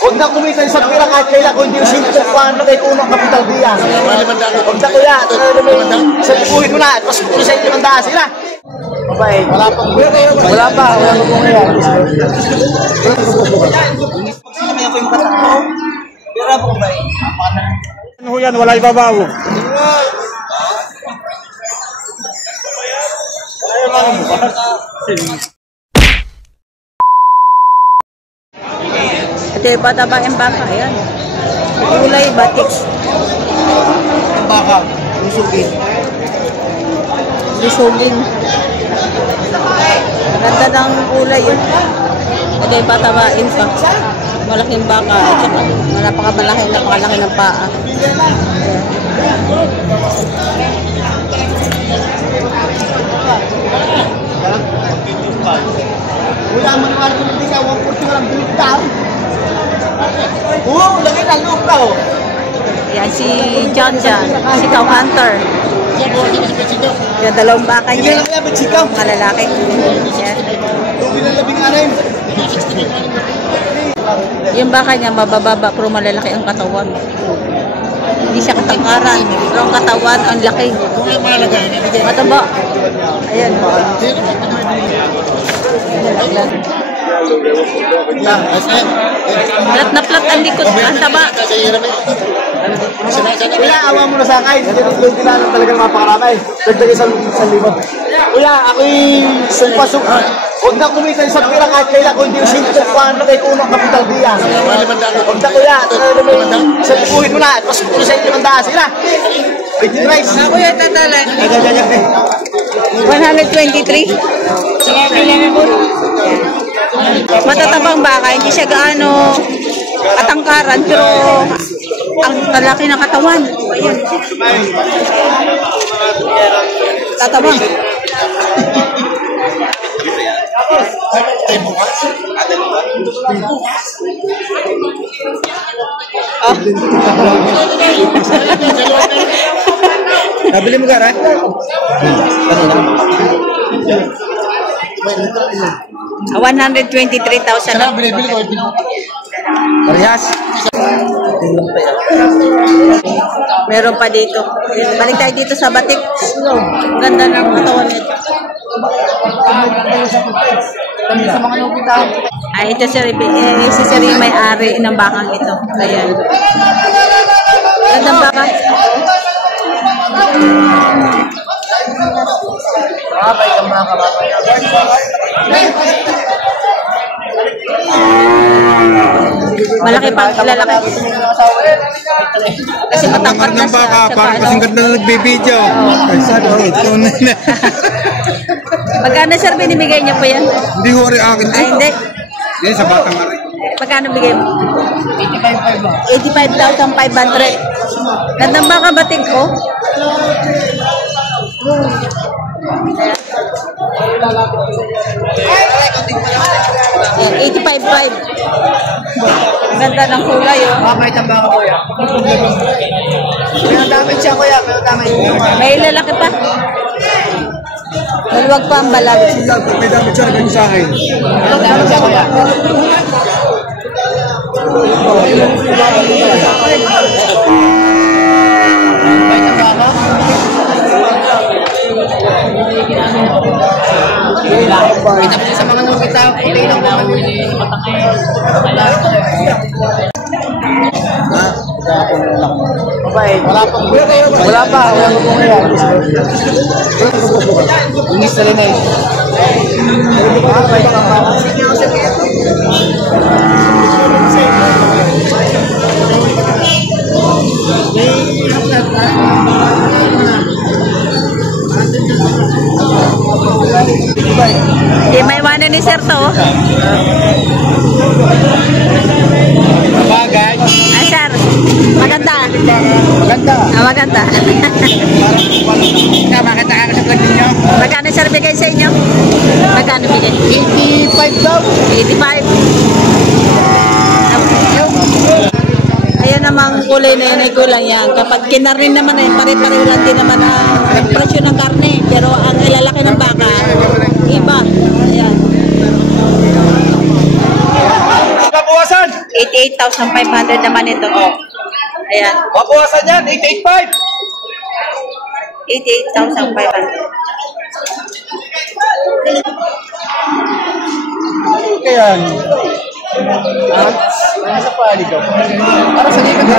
Huwag na kumita sa pira kahit kailan kung hindi yung sinto paano kay unang kapital biya. Huwag na kuya, sa ipuhin mo na, at mas kung sa inyo mandaan sila. Bye. Wala pa. Wala pa po ngayon. Pira po ba? Ano yan? Wala ibabaw. Ito yung pataba yung baka. Ayan. Kulay, batik. Ang baka, lusugin. Lusugin. Ganda ng kulay yun. Ito yung patabain pa. Malaking baka. At saka napakalaki ng paa. Ayan. Wala man naman kung hindi ka, 140 walang bilik tao. Oo, lagay na loob ka oh. Yan si John, si Cow Hunter. Yan, dalawang baka Hindi niya. na kaya, bitsikaw. Mga lalaki. Yan. Lubi ng labing anim. Yung baka niya mabababa pero malalaki ang katawan. Hindi siya katangkaran. Pero ang katawan, ang laki. Mataba. Ayan. Plat na plat ang likod. Ang taba. Kuya, awa mo na sa akin. Yung kinalang talagang mapakaramay. Dagdag isang libo. Kuya, ako'y pasok. Huwag na kumita sa pira kahit kailan kung hindi yung sinto paano kay unang kapital biya. Huwag na kuya, sa ipuhin mo na, at mas kung sa inyo mandaan sila. Wait, rice. Kuya, tatalan. 123. Matatabang baka, hindi siya gaano katangkaran, pero ang lalaki ng katawan. Ayan. Tatabang. Nabili mo gara? 123,000 na. Binibili ko. Parehas. Meron pa dito. Balik tayo dito sa batik. Ganda ng katawan nito. Ay, ito si Siri may-ari ng bakang ito. Ayan. Gandang baka. Malaki pa, lalaki. Kasi matangkat na siya. Parang kasing ganda na nagbibideo. Magkano sir binibigay niya po yan? Hindi ko rin akin. Ay, hindi. Hindi, sa batang nga rin. Magkano bigay mo? 85,500. Gandang baka batik ko. Yan, 85,500. Ganda ng kulay, oh. May tamba ka kuya. May damage siya kuya, may damage. May lalaki pa. Maluwag pa ang balag. May damit siya rin sa akin. May damage siya kuya. May tamba ka? Kita mo sa mga nubita, kulay lang naman yung wala pa. Wala pa po ngayon. Unis na rin eh. Hindi may iwanan ni sir to. Bagay. Ay sir, maganda. Maganda. Maganda. Makita ka sa vlog ninyo. Magkano sir bigay sa inyo? Magkano bigay? 85 daw. 85. Ayan namang kulay na yun ay kulang yan. Kapag kinarin naman ay pare-pareho lang din naman ang presyo ng karne. Pero ang ilalaki ng baka, iba. Ayan. Kapuwasan! 88,500 naman ito. Ayan. Babawasan yan, 885. 88,500. Kaya, nasa paligaw. Para sa lipat na.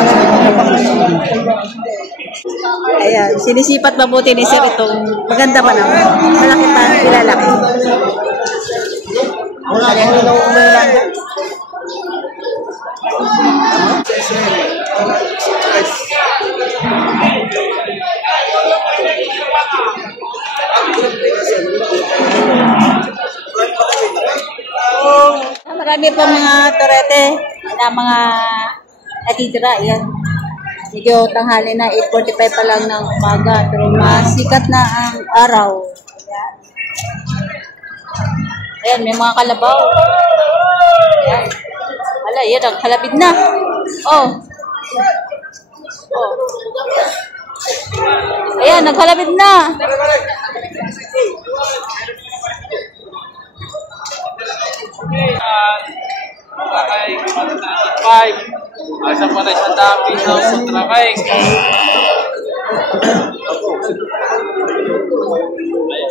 Ayan, sinisipat mabuti ni Sir itong maganda pa naman. Malaki pa, ilalaki. Wala kang nalaw umalan. Marami pa mga torete na mga natitira. Ayan. Medyo tanghali na, 8:45 pa lang ng umaga. Pero masikat na ang araw. Ayan, may mga kalabaw. Ayan. Wala, yan ang halapid na. Oh. Oh. Ayan, naghalapid na. Asa pa rin sa tapi sa Sutrakay.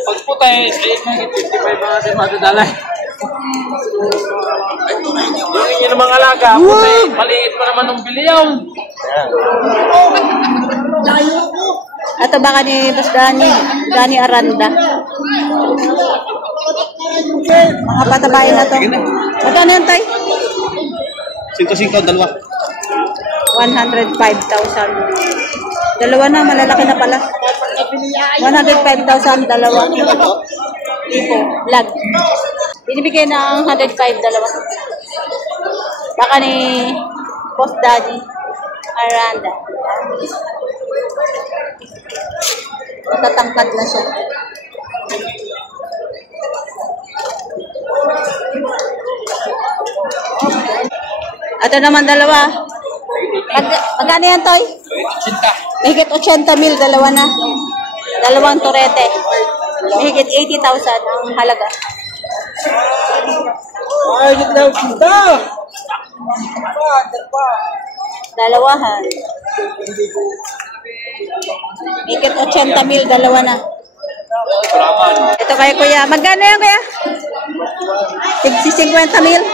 Pag putay, ay may 55 mga din matadalay. Yung inyo ng mga alaga, putay, maliit pa naman ng biliyaw. Ato baka ni Boss Dani Aranda. Mga patabayan na to. Magkano yan, Tay? 105, dalawa. 105,000. Dalawa na, malalaki na pala. 105,000, dalawa. Tipo, vlog. Binibigay ng 105, dalawa. Baka ni Boss Daddy Aranda. Tatangkad na siya. Ito naman dalawa. Magkano yan, Toy? 80. Mahigit 80,000, dalawa na. Dalawang torete. Mahigit 80,000 ang halaga. Ay, gitna ang cinta. Dalawahan. Mahigit 80,000, dalawa na. Ito kay Kuya. Magkano yan, Kuya? 50,000?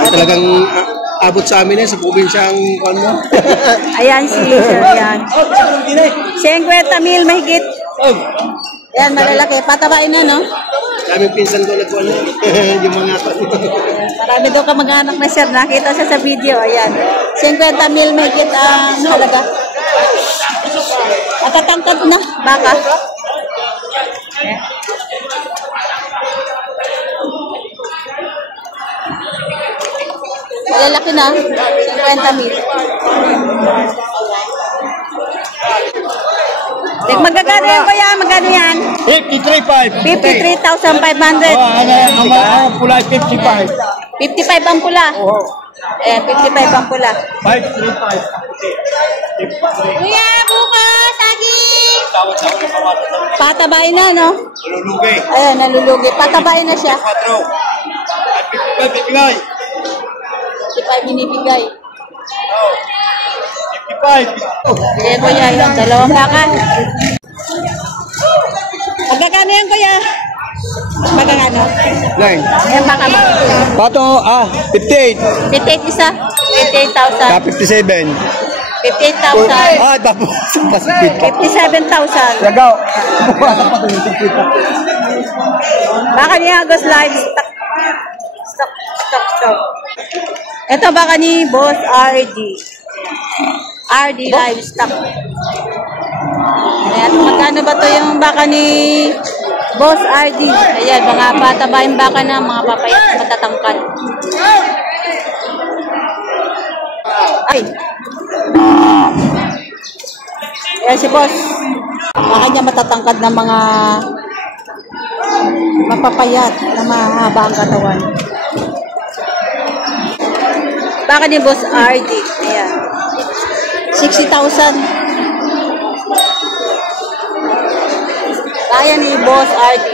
Talagang abot sa amin sa probinsyang ano. Ayan si Sir yan. 50,000 mahigit. Ayan, malalaki. Patabain na, no? Daming pinsan ko nagkuhan yung mga Marami daw ka mag-anak na Sir. Nakita siya sa video. Ayan. 50,000 mahigit ang halaga. Matatangkad na. Baka. Ayan. Malalaki na. 50,000. Magkano yan, Kuya? Magkano yan? 53.5. 53,500. Ang pula ay 55. 55 ang pula. Ayan, 55 ang pula. 535. Kuya, bukas, saging! Patabain na, no? Lulugi. Ayan, nalulugi. Patabain na siya. 4. 55 bibigay. 55 binibigay. 55. Ayan, Kuya, yan. Dalawang baka. Magkakano yan, Kuya? Magkakano? Nine. Ayan, baka mo. Pato, 58. 58 isa. 58,000. 57. 58,000. Tapos, 57,000. Lagaw. Baka ni Agos Livestock. Stock. Ito baka ni Boss RD. RD Livestock. Ayan, magkano ba to yung baka ni Boss RD? Ayan, mga patabayin baka na, mga papayat matatangkad. Ay. Ayan si Boss. Baka niya matatangkad ng mga mapapayat na mahaba ang katawan. Baka ni Boss RD. Ayan. 60,000. Kaya ni Boss RD.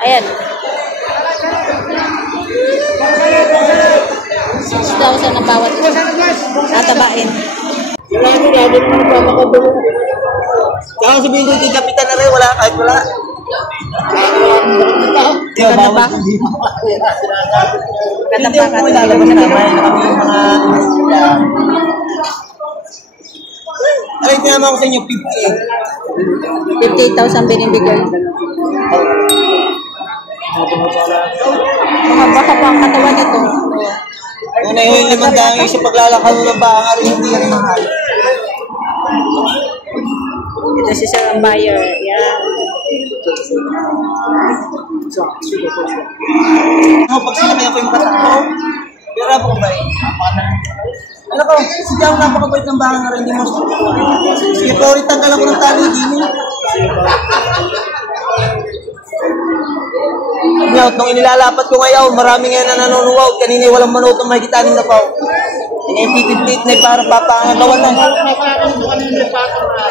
Ayan. ang bawat tatabain. Kaya sabihin ko, yung kapitan na rin, wala kahit wala. Ganda ba? Ganda ba? Ilalabas naman kami yung mga... Ay, tinama ko sa inyo, 58,000 binibigay. Mga baka pa ang katawan nito. Una yung 500 sa paglalakad ng baka rin, hindi rin mahal. Ito si Sir ang buyer. Yan. Pag sinakay ako yung patak ko, pero ako ba eh? Ano ko, sige ako napakabait ng baka rin, hindi mo sige, Floritan ka lang ko ng tali, hindi mo. Ngayon, nung inilalapat ko ngayon, marami ngayon na nanonuwaw. Kanina walang manood ng mahigitanin na pa. Ngayon, pipiplit na parang papangagawan lang.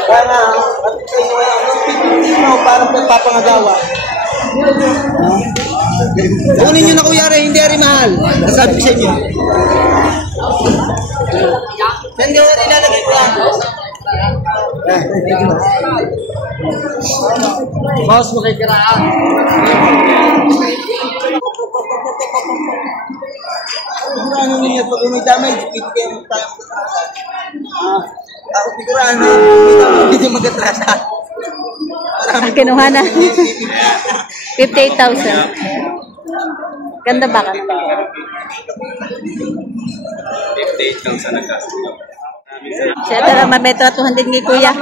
Kaya nga, at kayo ngayon, pipiplit na parang papangagawa. Kunin nyo na kuya rin, hindi rin mahal. Nasabi ko sa inyo. Saan ka rin ilalagay ko yan? Boss, makikiraan. Siguraan ninyo, pag may damage, pwede kayo magtayang pagkakas. Ako siguraan na, hindi mag-atrasan. Ang kinuha na. 58,000. Ganda ba ka naman? 58,000 ang gasto. Siya tara mabeto at 200 ni kuya.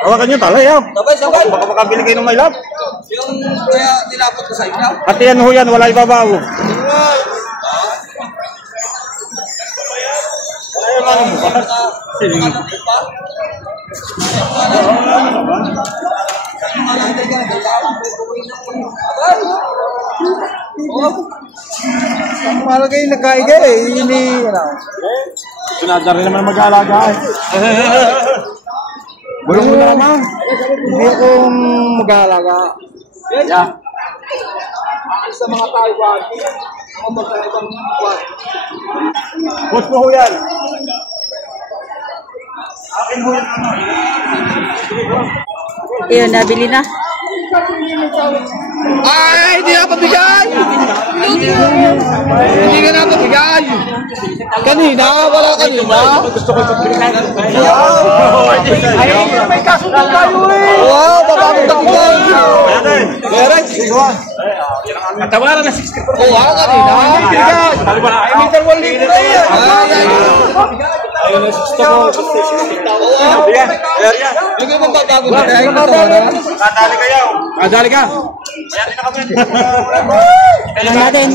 Hawakan nyo talay, ha? Sabay. Baka makabili kayo ng may lap. Yung kaya nilapot ko sa inyo. At yan ho yan, wala ibabaw. Malagay nagkaiga eh. Ini, ano. Sinadya rin naman mag-aalaga eh. Bulong mo naman. Hindi ako mag-aalaga. Yeah. Sa mga Taiwan, mga magkaibang buwan. Boss mo ho yan. Akin ho yan. Ayun, nabili na. Ay, hindi na pabigay! Hindi ka na pabigay! Kanina, wala kanina. Gusto ko ipagpilihan. Ay, may kasunod tayo eh! Wow, baka mo pabigay! Meron, siguro. Natawaran na 64. Wala kanina. Ay, may tarwal libo na yan. Ayun na, gusto ko. Hindi mo babago na. Kadali kayo. Kadali ka. Mayatin na kami. Ano natin?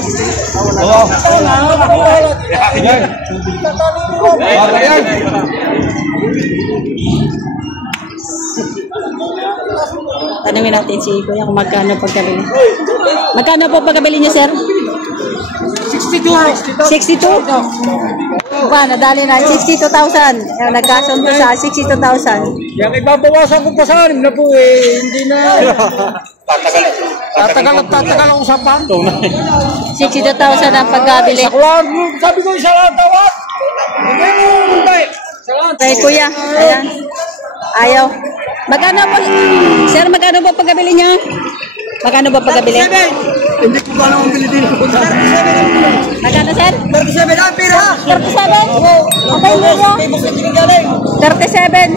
Tanungin natin si Kuya kung magkano pagkabili. Magkano po pagkabili niya, sir? 62. Ba, nadali na 62,000. Nagkasundo sa 62,000. Yan, ibabawasan ko pa sa anim na po eh. Hindi na. Tatagal ang usapan. 62,000 ang pagkabili. Sabi ko isa lang tawag. Kay Kuya, ayan. Ayaw. Magkano po? Sir, magkano po pagkabili niya? Magkano ba pagkabili? Hindi ko ba naman bili din. Magkano, sir? 37 ang pira ha! 37? Okay, Kuya. 37.